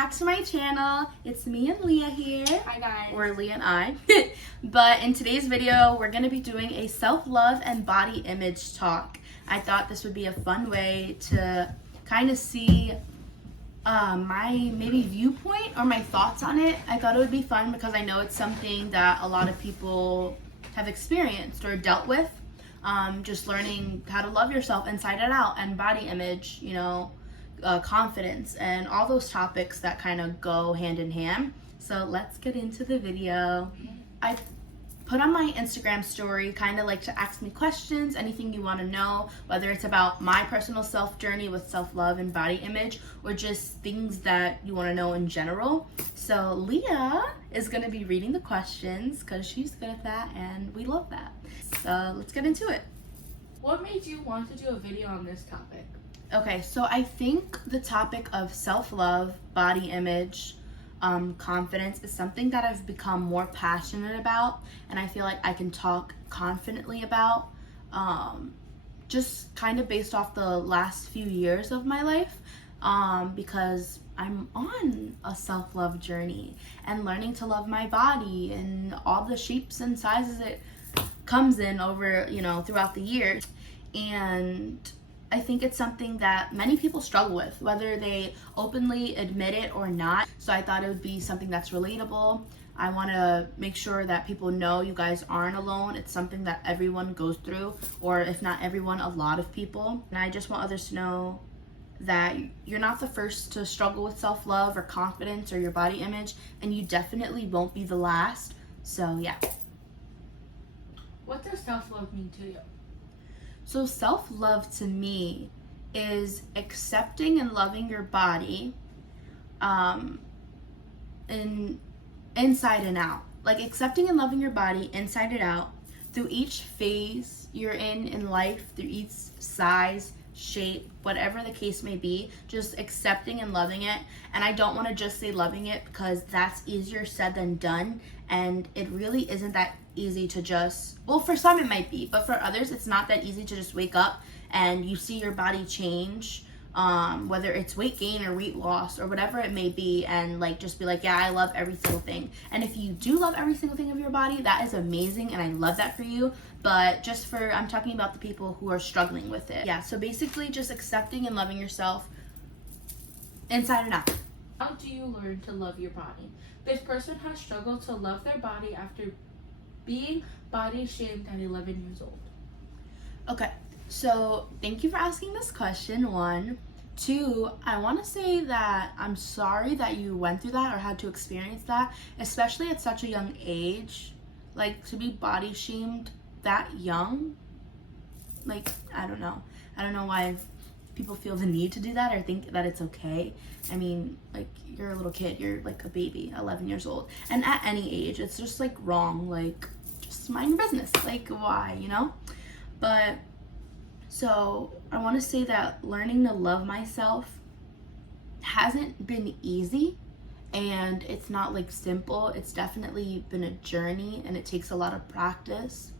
back to my channel. It's me and Leah here. Hi guys. Or Leah and I. But in today's video, we're going to be doing a self-love and body image talk. I thought this would be a fun way to kind of see my maybe viewpoint or my thoughts on it. I thought it would be fun because I know it's something that a lot of people have experienced or dealt with. Just learning how to love yourself inside and out, and body image, confidence, and all those topics that kind of go hand in hand. So let's get into the video. I put on my Instagram story kind of like to ask me questions, anything you want to know, whether it's about my personal self journey with self-love and body image, or just things that you want to know in general. So Leah is going to be reading the questions because she's good at that and we love that. So let's get into it. What made you want to do a video on this topic? Okay, so I think the topic of self-love, body image, confidence is something that I've become more passionate about, and I feel like I can talk confidently about, just kind of based off the last few years of my life, because I'm on a self-love journey and learning to love my body and all the shapes and sizes it comes in over, throughout the years. And I think it's something that many people struggle with, whether they openly admit it or not. So I thought it would be something that's relatable. I want to make sure that people know you guys aren't alone. It's something that everyone goes through, or if not everyone, a lot of people. And I just want others to know that you're not the first to struggle with self-love or confidence or your body image, and you definitely won't be the last. So yeah. What does self-love mean to you? So self-love to me is accepting and loving your body inside and out. Like accepting and loving your body inside and out through each phase you're in life, through each size, shape, whatever the case may be, just accepting and loving it. And I don't want to just say loving it because that's easier said than done, and it really isn't that easy to just, well, for some it might be, but for others it's not that easy to just wake up and you see your body change, whether it's weight gain or weight loss or whatever it may be, and like just be like, yeah, I love every single thing. And if you do love every single thing of your body, that is amazing and I love that for you. But I'm talking about the people who are struggling with it. Yeah, so basically just accepting and loving yourself inside and out. How do you learn to love your body? This person has struggled to love their body after being body shamed at 11 years old. Okay, so thank you for asking this question, one. Two, I want to say that I'm sorry that you went through that or had to experience that, especially at such a young age. Like, to be body shamed that young, like, I don't know why people feel the need to do that or think that it's okay. I mean, like, you're a little kid, you're like a baby, 11 years old, and at any age it's just like wrong. Like, just mind your business, like, why, But so I want to say that learning to love myself hasn't been easy, and it's not like simple. It's definitely been a journey, and it takes a lot of practice.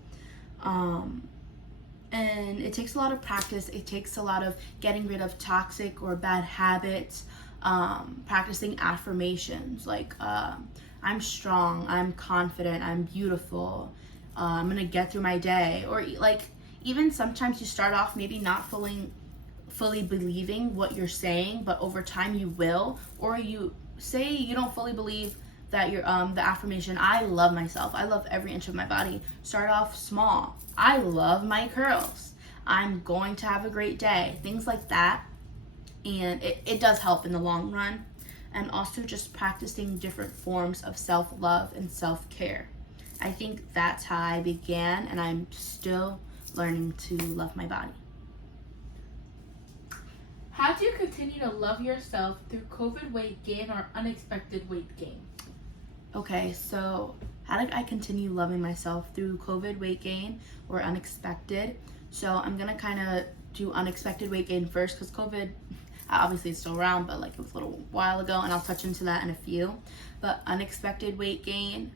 And it takes a lot of practice. It takes a lot of getting rid of toxic or bad habits, practicing affirmations like, I'm strong, I'm confident, I'm beautiful, I'm gonna get through my day. Or like, even sometimes you start off maybe not fully believing what you're saying, but over time you will. Or you say you don't fully believe that you're the affirmation, I love myself, I love every inch of my body. Start off small. I love my curls, I'm going to have a great day, things like that. And it does help in the long run. And also just practicing different forms of self-love and self-care. I think that's how I began, and I'm still learning to love my body. How do you continue to love yourself through COVID weight gain or unexpected weight gain? Okay, so how did I continue loving myself through COVID weight gain or unexpected? So I'm gonna kind of do unexpected weight gain first, because COVID, obviously it's still around, but like it was a little while ago, and I'll touch into that in a few. But unexpected weight gain,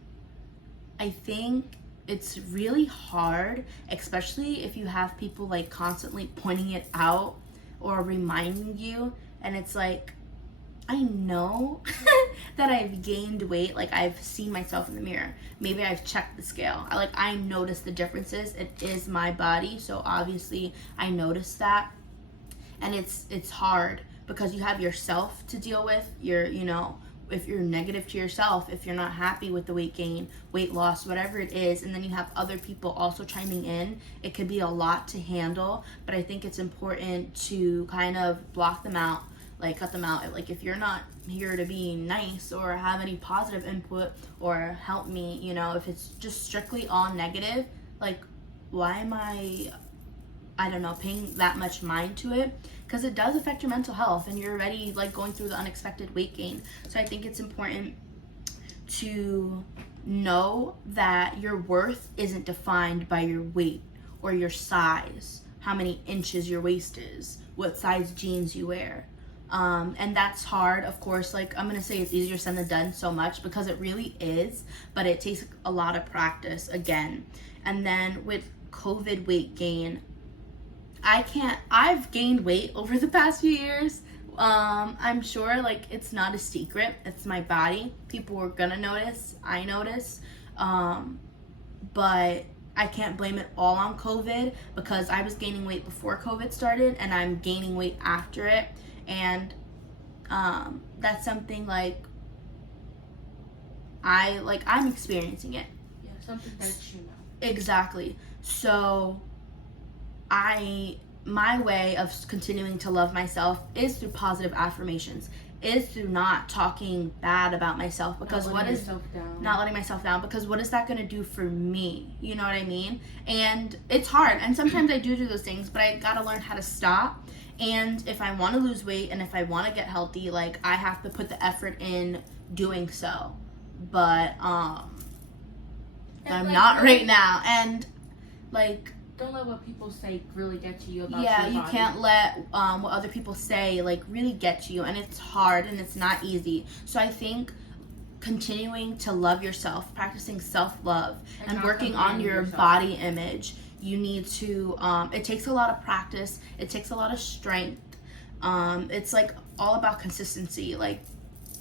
I think it's really hard, especially if you have people like constantly pointing it out or reminding you, and it's like, I know that I've gained weight. Like, I've seen myself in the mirror. Maybe I've checked the scale. I notice the differences. It is my body, so obviously I notice that. And it's hard because you have yourself to deal with. If you're negative to yourself, if you're not happy with the weight gain, weight loss, whatever it is, and then you have other people also chiming in, it could be a lot to handle. But I think it's important to kind of block them out, like cut them out. Like, if you're not here to be nice or have any positive input or help me, if it's just strictly all negative, like, why am I don't know, paying that much mind to it? Because it does affect your mental health, and you're already like going through the unexpected weight gain. So I think it's important to know that your worth isn't defined by your weight or your size, how many inches your waist is, what size jeans you wear. And that's hard, of course. Like, I'm gonna say it's easier said than done so much, because it really is, but it takes a lot of practice again. And then with COVID weight gain, I've gained weight over the past few years. I'm sure, like, it's not a secret. It's my body. People were gonna notice. I notice. But I can't blame it all on COVID, because I was gaining weight before COVID started, and I'm gaining weight after it. And that's something like I'm experiencing it. Yeah, something that you know. Exactly. So my way of continuing to love myself is through positive affirmations, is through not talking bad about myself, because not letting myself down, because what is that going to do for me? You know what I mean? And it's hard, and sometimes I do those things, but I got to learn how to stop. And if I want to lose weight and if I want to get healthy, like, I have to put the effort in doing so. But I'm not right now. And like, don't let what people say really get to you about your body. You can't let what other people say like really get to you, and it's hard and it's not easy. So I think continuing to love yourself, practicing self-love, and working on your body image, you need to it takes a lot of practice, it takes a lot of strength. It's like all about consistency. Like,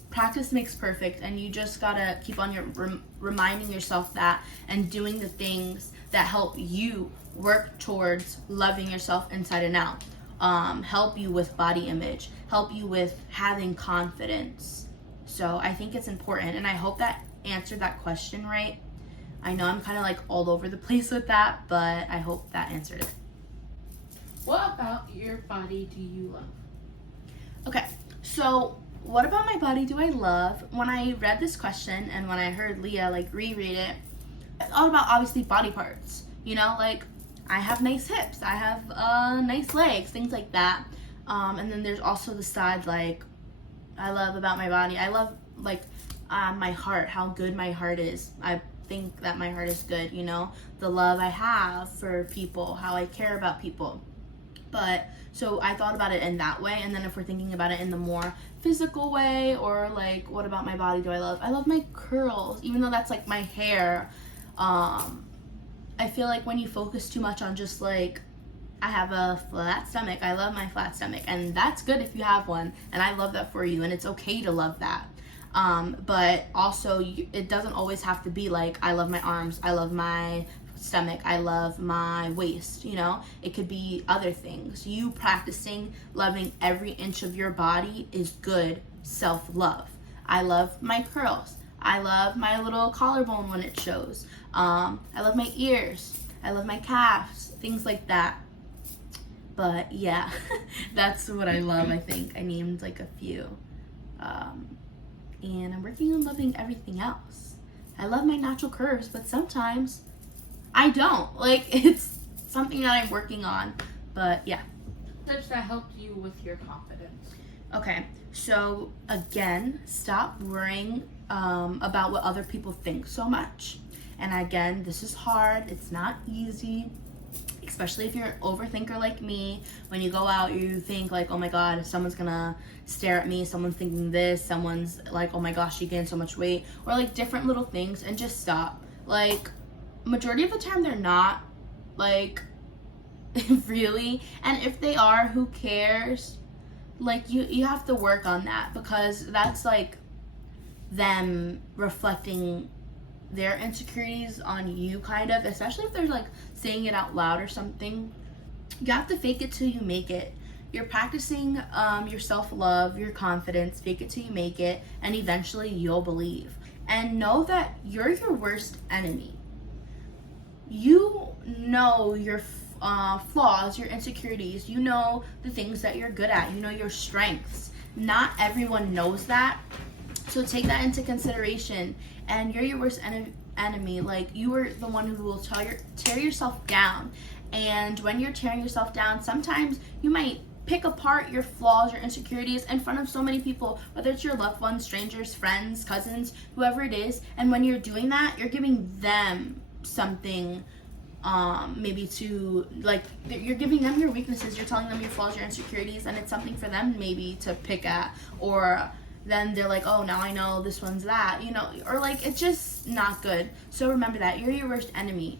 practice makes perfect, and you just gotta keep on reminding yourself that, and doing the things that help you work towards loving yourself inside and out, help you with body image, help you with having confidence. So I think it's important, and I hope that answered that question right. I know I'm kind of like all over the place with that, but I hope that answered it. What about your body do you love? Okay, so what about my body do I love? When I read this question and when I heard Leah like reread it, it's all about obviously body parts. Like, I have nice hips, I have nice legs, things like that. And then there's also the side, like, I love about my body. I love, like, my heart, how good my heart is. I think that my heart is good, the love I have for people, how I care about people. But so I thought about it in that way. And then if we're thinking about it in the more physical way, or like, what about my body do I love? I love my curls, even though that's like my hair. I feel like when you focus too much on just like, I have a flat stomach, I love my flat stomach, and that's good if you have one, and I love that for you, and it's okay to love that. But also, it doesn't always have to be like, I love my arms, I love my stomach, I love my waist, It could be other things. You practicing loving every inch of your body is good self-love. I love my curls. I love my little collarbone when it shows. I love my ears. I love my calves, things like that. But yeah, that's what I love, I think. I named like a few. And I'm working on loving everything else. I love my natural curves, but sometimes I don't. Like, it's something that I'm working on. But yeah. Tips that helped you with your confidence. Okay, so again, stop worrying about what other people think so much. And again, this is hard. It's not easy, especially if you're an overthinker like me. When you go out, you think like, oh my God, someone's gonna stare at me, someone's thinking this, someone's like, oh my gosh, she gained so much weight, or like different little things, and just stop. Like, majority of the time they're not, like, really. And if they are, who cares? like you have to work on that, because that's like them reflecting their insecurities on you, kind of, especially if they're like saying it out loud or something. You have to fake it till you make it. You're practicing your self-love, your confidence, fake it till you make it, and eventually you'll believe. And know that you're your worst enemy. You know your flaws, your insecurities. You know the things that you're good at. You know your strengths. Not everyone knows that. So take that into consideration. And you're your worst enemy. Like, you are the one who will tear yourself down. And when you're tearing yourself down, sometimes you might pick apart your flaws, your insecurities in front of so many people, whether it's your loved ones, strangers, friends, cousins, whoever it is. And when you're doing that, you're giving them something, maybe to, like, you're giving them your weaknesses, you're telling them your flaws, your insecurities, and it's something for them maybe to pick at. Or then they're like, oh, now I know this one's that, you know, or like, it's just not good. So remember that you're your worst enemy.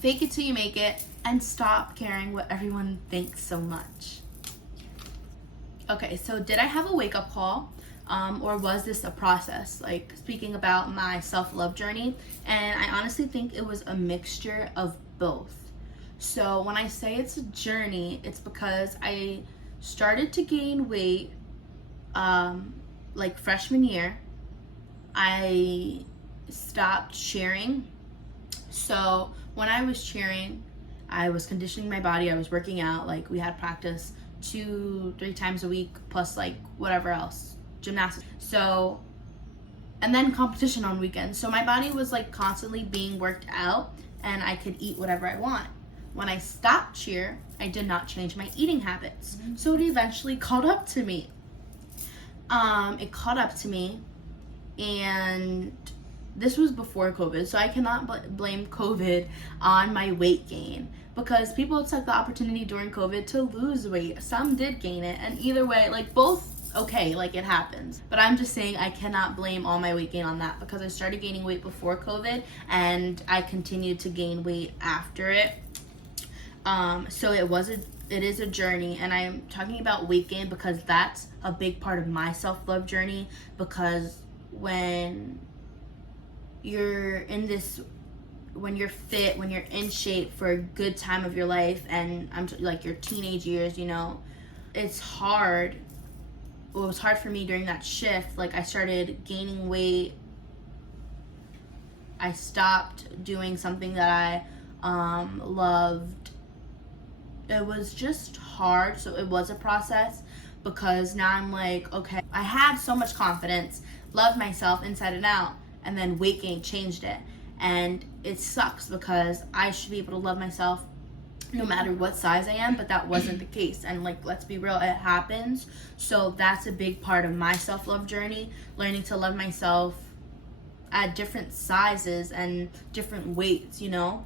Fake it till you make it, and stop caring what everyone thinks so much. Okay, so did I have a wake-up call, or was this a process? Like, speaking about my self-love journey, and I honestly think it was a mixture of both. So when I say it's a journey, it's because I started to gain weight like freshman year. I stopped cheering. So when I was cheering, I was conditioning my body, I was working out, like we had practice 2-3 times a week, plus like whatever else, gymnastics. So, and then competition on weekends. So my body was like constantly being worked out, and I could eat whatever I want. When I stopped cheer, I did not change my eating habits. So it eventually caught up to me. It caught up to me, and this was before COVID, so I cannot blame COVID on my weight gain, because people took the opportunity during COVID to lose weight. Some did gain it, and either way, like, both okay, like, it happens. But I'm just saying I cannot blame all my weight gain on that, because I started gaining weight before COVID, and I continued to gain weight after it. So it is a journey, and I'm talking about weight gain because that's a big part of my self-love journey, because when you're fit, when you're in shape for a good time of your life, and like your teenage years, you know, it's hard. Well, it was hard for me during that shift. Like, I started gaining weight. I stopped doing something that I loved. It was just hard, so it was a process, because now I'm like, okay, I had so much confidence, loved myself inside and out, and then weight gain changed it. And it sucks, because I should be able to love myself no matter what size I am, but that wasn't the case. And like, let's be real, it happens. So that's a big part of my self-love journey, learning to love myself at different sizes and different weights, you know?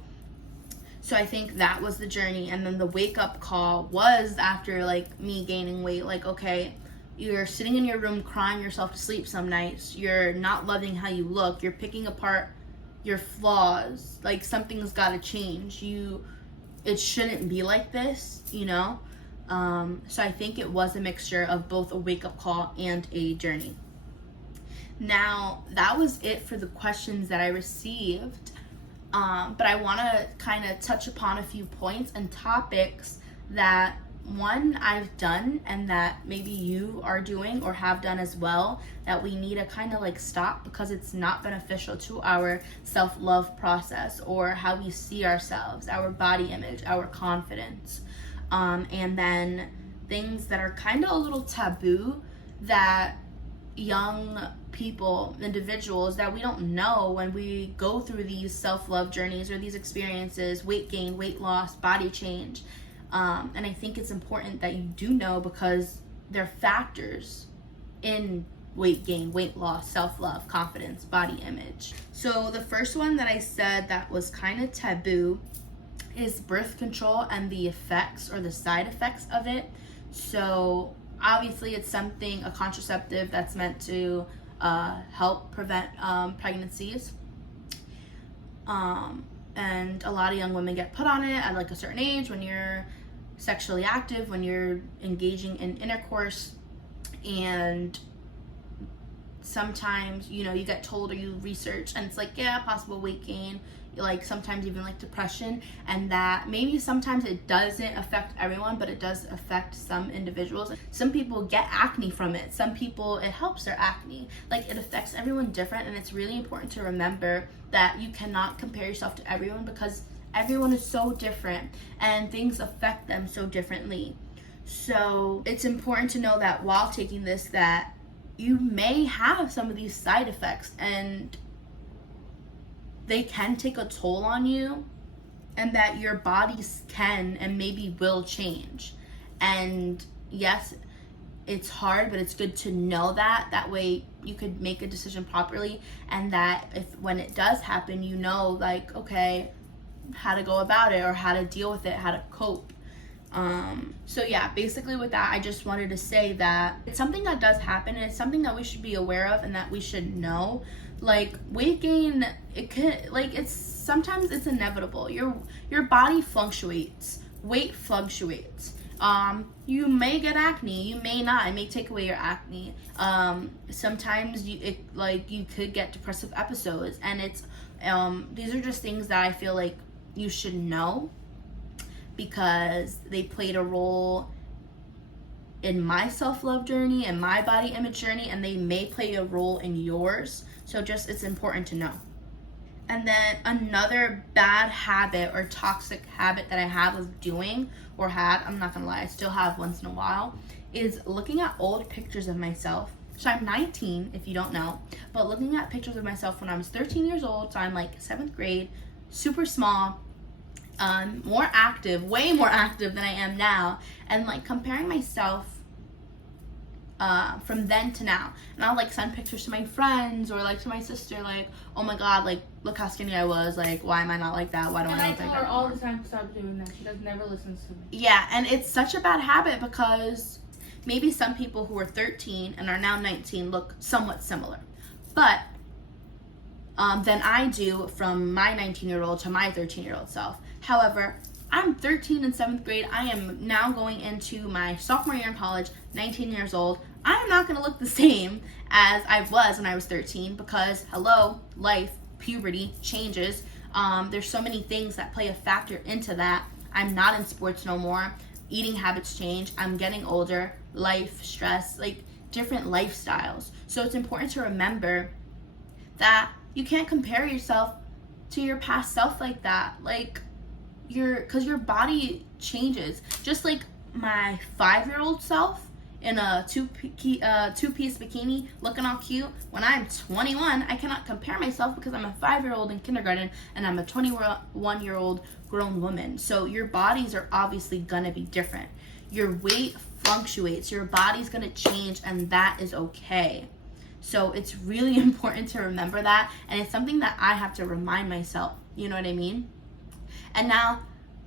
So I think that was the journey. And then the wake-up call was after like me gaining weight. Like, okay, you're sitting in your room crying yourself to sleep some nights. You're not loving how you look. You're picking apart your flaws. Like, something's got to change. It shouldn't be like this, you know? So I think it was a mixture of both a wake-up call and a journey. Now, that was it for the questions that I received. But I want to kind of touch upon a few points and topics that, one, I've done, and that maybe you are doing or have done as well, that we need to kind of like stop, because it's not beneficial to our self-love process or how we see ourselves, our body image, our confidence. And then things that are kind of a little taboo that young people, individuals, that we don't know when we go through these self-love journeys or these experiences, weight gain, weight loss, body change. And I think it's important that you do know, because they're factors in weight gain, weight loss, self-love, confidence, body image. So the first one that I said that was kind of taboo is birth control and the effects or the side effects of it. So obviously it's something, a contraceptive that's meant to help prevent pregnancies. And a lot of young women get put on it at like a certain age, when you're sexually active, when you're engaging in intercourse, and sometimes, you know, you get told or you research and it's like, yeah, possible weight gain, like sometimes even like depression, and that maybe sometimes it doesn't affect everyone, but it does affect some individuals. Some people get acne from it, some people it helps their acne. Like, it affects everyone different, and it's really important to remember that you cannot compare yourself to everyone, because everyone is so different and things affect them so differently. So it's important to know that while taking this, that you may have some of these side effects, and they can take a toll on you, and that your bodies can and maybe will change. And yes, it's hard, but it's good to know that way you could make a decision properly, and that if when it does happen, you know, like, okay, how to go about it or how to deal with it, how to cope. So yeah, basically with that, I just wanted to say that it's something that does happen, and it's something that we should be aware of and that we should know. Like, weight gain, it could, like, it's sometimes it's inevitable. Your body fluctuates, weight fluctuates. You may get acne, you may not. It may take away your acne. Sometimes you could get depressive episodes, and it's these are just things that I feel like you should know, because they played a role in my self-love journey and my body image journey, and they may play a role in yours. So just, it's important to know. And then another bad habit or toxic habit that I have of doing, or had, I'm not gonna lie, I still have once in a while, is looking at old pictures of myself. So I'm 19, if you don't know, but looking at pictures of myself when I was 13 years old, so I'm like 7th grade, super small, more active, way more active than I am now, and like comparing myself from then to now. And I'll like send pictures to my friends or like to my sister, like, oh my god, like, look how skinny I was, like, why am I not like that, why don't I look like that anymore? And I tell her all the time, stop doing that. She never listens to me. Yeah, and it's such a bad habit, because maybe some people who are 13 and are now 19 look somewhat similar, but than I do from my 19-year-old to my 13-year-old self. However, I'm 13 in 7th grade. I am now going into my sophomore year in college, 19 years old. I'm not going to look the same as I was when I was 13, because, hello, life, puberty, changes. There's so many things that play a factor into that. I'm not in sports no more. Eating habits change. I'm getting older. Life, stress, like different lifestyles. So it's important to remember that you can't compare yourself to your past self like that. Like, because your body changes. Just like my 5-year-old self in a two-piece bikini looking all cute, when I'm 21, I cannot compare myself, because I'm a 5-year-old in kindergarten and I'm a 21-year-old grown woman. So your bodies are obviously gonna be different. Your weight fluctuates, your body's gonna change, and that is okay. So it's really important to remember that, and it's something that I have to remind myself, you know what I mean? And now,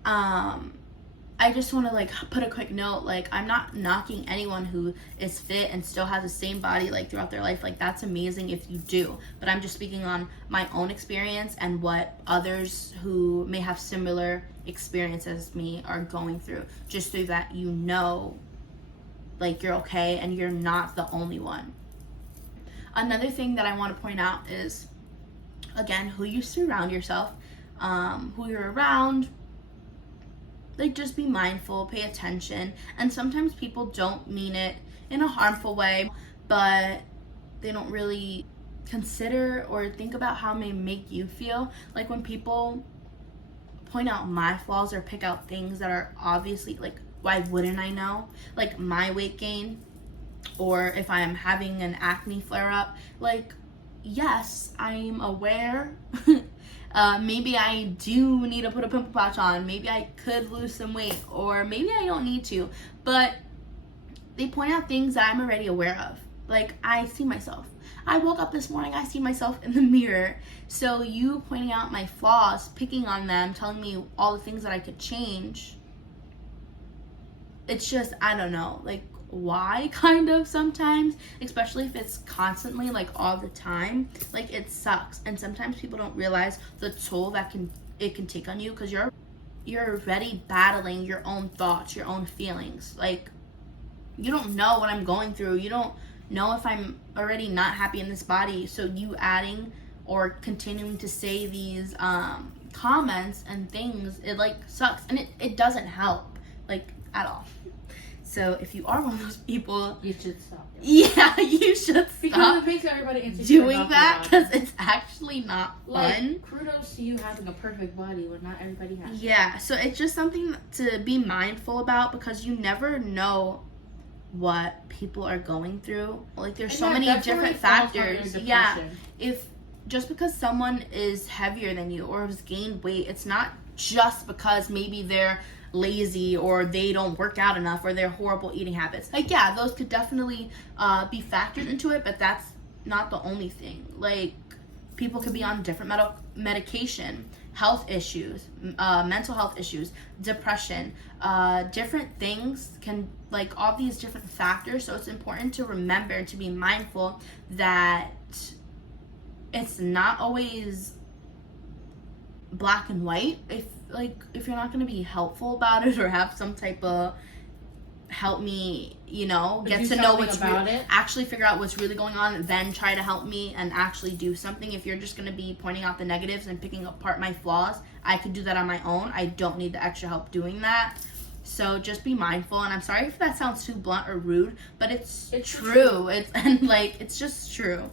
I just want to like put a quick note, like, I'm not knocking anyone who is fit and still has the same body like throughout their life. Like, that's amazing if you do, but I'm just speaking on my own experience and what others who may have similar experience as me are going through, just so that you know, like, you're okay and you're not the only one. Another thing that I want to point out is, again, who you surround yourself, who you're around. Like, just be mindful, pay attention. And sometimes people don't mean it in a harmful way, but they don't really consider or think about how it may make you feel. Like, when people point out my flaws or pick out things that are obviously, like, why wouldn't I know? Like, my weight gain, or if I am having an acne flare-up, like, yes, I'm aware. Maybe I do need to put a pimple patch on. Maybe I could lose some weight, or maybe I don't need to. But they point out things that I'm already aware of. Like, I see myself. I woke up this morning, I see myself in the mirror. So you pointing out my flaws, picking on them, telling me all the things that I could change, it's just, I don't know, like, why, kind of, sometimes, especially if it's constantly, like, all the time. Like, it sucks. And sometimes people don't realize the toll that it can take on you, because you're you're already battling your own thoughts, your own feelings. Like, you don't know what I'm going through. You don't know if I'm already not happy in this body. So you adding or continuing to say these comments and things, it like sucks, and it doesn't help, like, at all. So if you are one of those people, you should stop. Yeah, you should because stop it makes everybody insecure doing that, because it's actually not fun. Kudos to you having a perfect body when not everybody has. Yeah, so it's just something to be mindful about, because you never know what people are going through. Like, there's so many different factors. Yeah, if just because someone is heavier than you or has gained weight, it's not just because maybe they're lazy or they don't work out enough or they're horrible eating habits. Like, yeah, those could definitely be factored into it, but that's not the only thing. Like, people could be on different medication, health issues, mental health issues, depression, different things can, like, all these different factors. So it's important to remember to be mindful that it's not always black and white. If you're not going to be helpful about it or have some type of help me, get to know what's about it, actually figure out what's really going on, then try to help me and actually do something. If you're just going to be pointing out the negatives and picking apart my flaws, I could do that on my own. I don't need the extra help doing that. So just be mindful, and I'm sorry if that sounds too blunt or rude, but it's true. It's just true.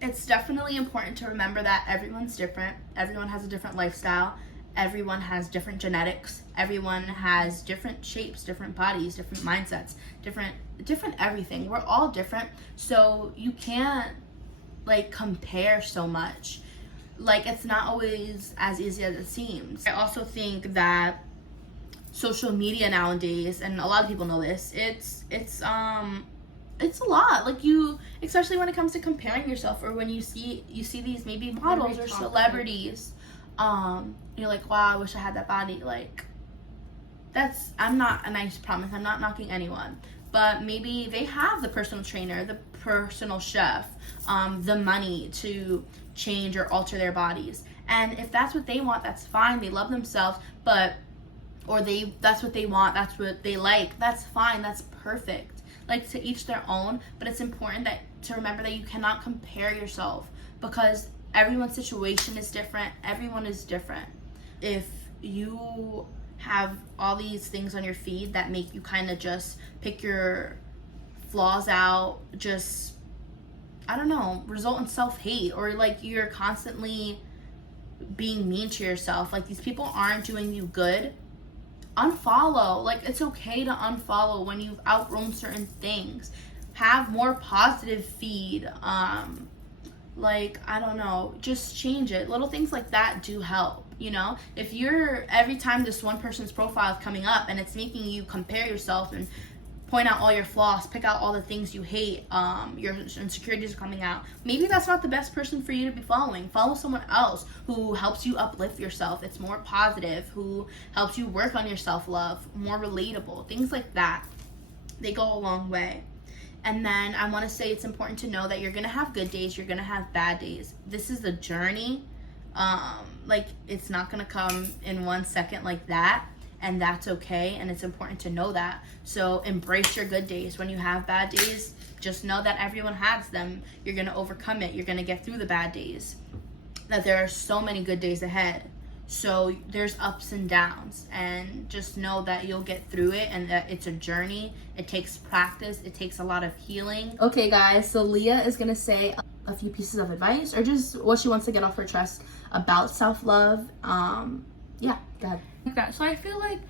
It's definitely important to remember that everyone's different. Everyone has a different lifestyle. Everyone has different genetics. Everyone has different shapes, different bodies, different mindsets, different everything. We're all different. So you can't, compare so much. It's not always as easy as it seems. I also think that social media nowadays, and a lot of people know this, it's a lot. Especially when it comes to comparing yourself, or when you see these maybe models or celebrities, you're like, wow, I wish I had that body. I promise, I'm not knocking anyone, but maybe they have the personal trainer, the personal chef, the money to change or alter their bodies. And if that's what they want, that's fine. They love themselves, that's what they want, that's what they like, that's fine, that's perfect. To each their own, but it's important to remember that you cannot compare yourself, because everyone's situation is different. Everyone is different. If you have all these things on your feed that make you kind of just pick your flaws out, just, I don't know, result in self-hate, or you're constantly being mean to yourself, these people aren't doing you good, unfollow. It's okay to unfollow when you've outgrown certain things. Have more positive feed. I don't know, just change it. Little things like that do help. If you're, every time this one person's profile is coming up and it's making you compare yourself and point out all your flaws, pick out all the things you hate, your insecurities are coming out, maybe that's not the best person for you to be following. Follow someone else who helps you uplift yourself. It's more positive, who helps you work on your self-love, more relatable, things like that. They go a long way. And then I want to say it's important to know that you're going to have good days, you're going to have bad days. This is a journey. It's not going to come in 1 second like that. And that's okay, and it's important to know that. So embrace your good days. When you have bad days, just know that everyone has them. You're going to overcome it. You're going to get through the bad days. That there are so many good days ahead. So there's ups and downs, and just know that you'll get through it, and that it's a journey. It takes practice. It takes a lot of healing. Okay, guys, so Leah is going to say a few pieces of advice, or just what she wants to get off her chest about self-love. Yeah, go ahead. So I feel like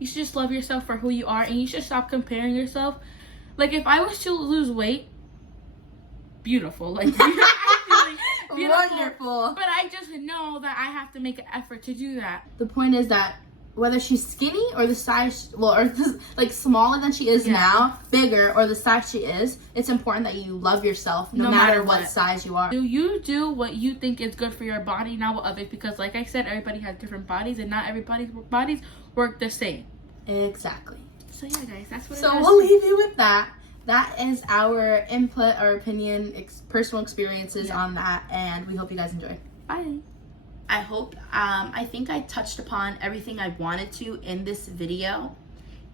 you should just love yourself for who you are, and you should stop comparing yourself. If I was to lose weight, beautiful. Beautiful. Wonderful. But I just know that I have to make an effort to do that. The point is that whether she's skinny or the size, or smaller than she is now, bigger, or the size she is, it's important that you love yourself no matter what size you are. You do what you think is good for your body, not what others, because like I said, everybody has different bodies, and not everybody's bodies work the same. Exactly. So yeah, guys, that's what. So we'll leave you with that. That is our input, our opinion, personal experiences on that, and we hope you guys enjoy. Bye. I hope, I think I touched upon everything I wanted to in this video,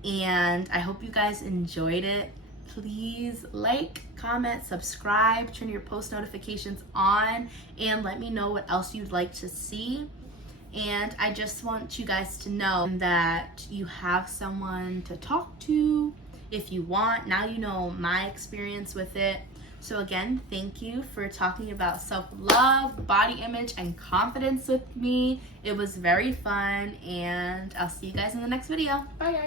and I hope you guys enjoyed it. Please like, comment, subscribe, turn your post notifications on, and let me know what else you'd like to see. And I just want you guys to know that you have someone to talk to if you want. Now you know my experience with it. So again, thank you for talking about self-love, body image, and confidence with me. It was very fun, and I'll see you guys in the next video. Bye, guys.